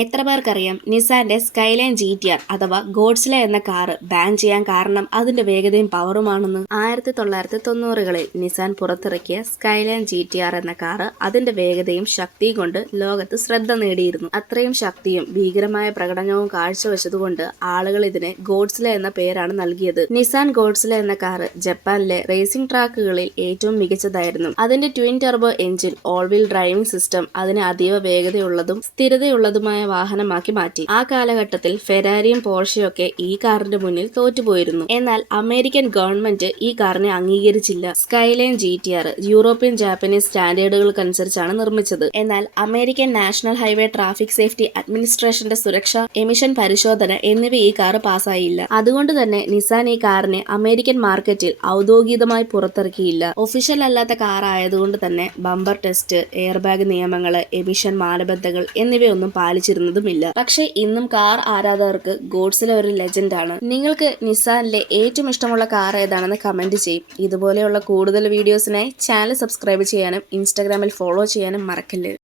എത്ര പേർക്കറിയാം നിസാന്റെ skyline GTR അഥവാ ഗോഡ്സില എന്ന കാറ് ബാൻ ചെയ്യാൻ കാരണം അതിന്റെ വേഗതയും പവറുമാണെന്ന്? 1990കളിൽ നിസാൻ പുറത്തിറക്കിയ സ്കൈലൈൻ GTR എന്ന കാറ് അതിന്റെ വേഗതയും ശക്തിയും കൊണ്ട് ലോകത്ത് ശ്രദ്ധ നേടിയിരുന്നു. അത്രയും ശക്തിയും ഭീകരമായ പ്രകടനവും കാഴ്ചവെച്ചതുകൊണ്ട് ആളുകൾ ഇതിന് ഗോഡ്സില എന്ന പേരാണ് നൽകിയത്. നിസാൻ ഗോഡ്സില എന്ന കാറ് ജപ്പാനിലെ റേസിംഗ് ട്രാക്കുകളിൽ ഏറ്റവും മികച്ചതായിരുന്നു. അതിന്റെ twin turbo engine, all wheel driving system അതിന് അതീവ വേഗതയുള്ളതും സ്ഥിരതയുള്ളതുമായ വാഹനമാക്കി മാറ്റി. ആ കാലഘട്ടത്തിൽ ഫെരാരിയും പോർഷയും ഒക്കെ ഈ കാറിന്റെ മുന്നിൽ തോറ്റുപോയിരുന്നു. എന്നാൽ അമേരിക്കൻ ഗവൺമെന്റ് ഈ കാറിനെ അംഗീകരിച്ചില്ല. സ്കൈലൈൻ GTR യൂറോപ്യൻ ജാപ്പനീസ് സ്റ്റാൻഡേർഡുകൾക്കനുസരിച്ചാണ് നിർമ്മിച്ചത്. എന്നാൽ American national highway traffic safety അഡ്മിനിസ്ട്രേഷന്റെ സുരക്ഷ, എമിഷൻ പരിശോധന എന്നിവ ഈ കാർ പാസ്സായില്ല. അതുകൊണ്ട് തന്നെ നിസാൻ ഈ കാറിനെ അമേരിക്കൻ മാർക്കറ്റിൽ ഔദ്യോഗികമായി പുറത്തിറക്കിയില്ല. ഒഫീഷ്യൽ അല്ലാത്ത കാർ ആയതുകൊണ്ട് തന്നെ ബമ്പർ ടെസ്റ്റ്, എയർ ബാഗ് നിയമങ്ങള്, എമിഷൻ മാനദണ്ഡങ്ങൾ എന്നിവയൊന്നും പാലിച്ചിരുന്നതുമില്ല. പക്ഷേ ഇന്നും കാർ ആരാധകർക്ക് ഗോഡ്സില ഒരു ലെജൻഡ് ആണ്. നിങ്ങൾക്ക് നിസാനിലെ ഏറ്റവും ഇഷ്ടമുള്ള കാർ ഏതാണെന്ന് കമന്റ് ചെയ്യും. ഇതുപോലെയുള്ള കൂടുതൽ വീഡിയോസിനായി ചാനൽ സബ്സ്ക്രൈബ് ചെയ്യാനും ഇൻസ്റ്റാഗ്രാമിൽ ഫോളോ ചെയ്യാനും മറക്കല്ല്.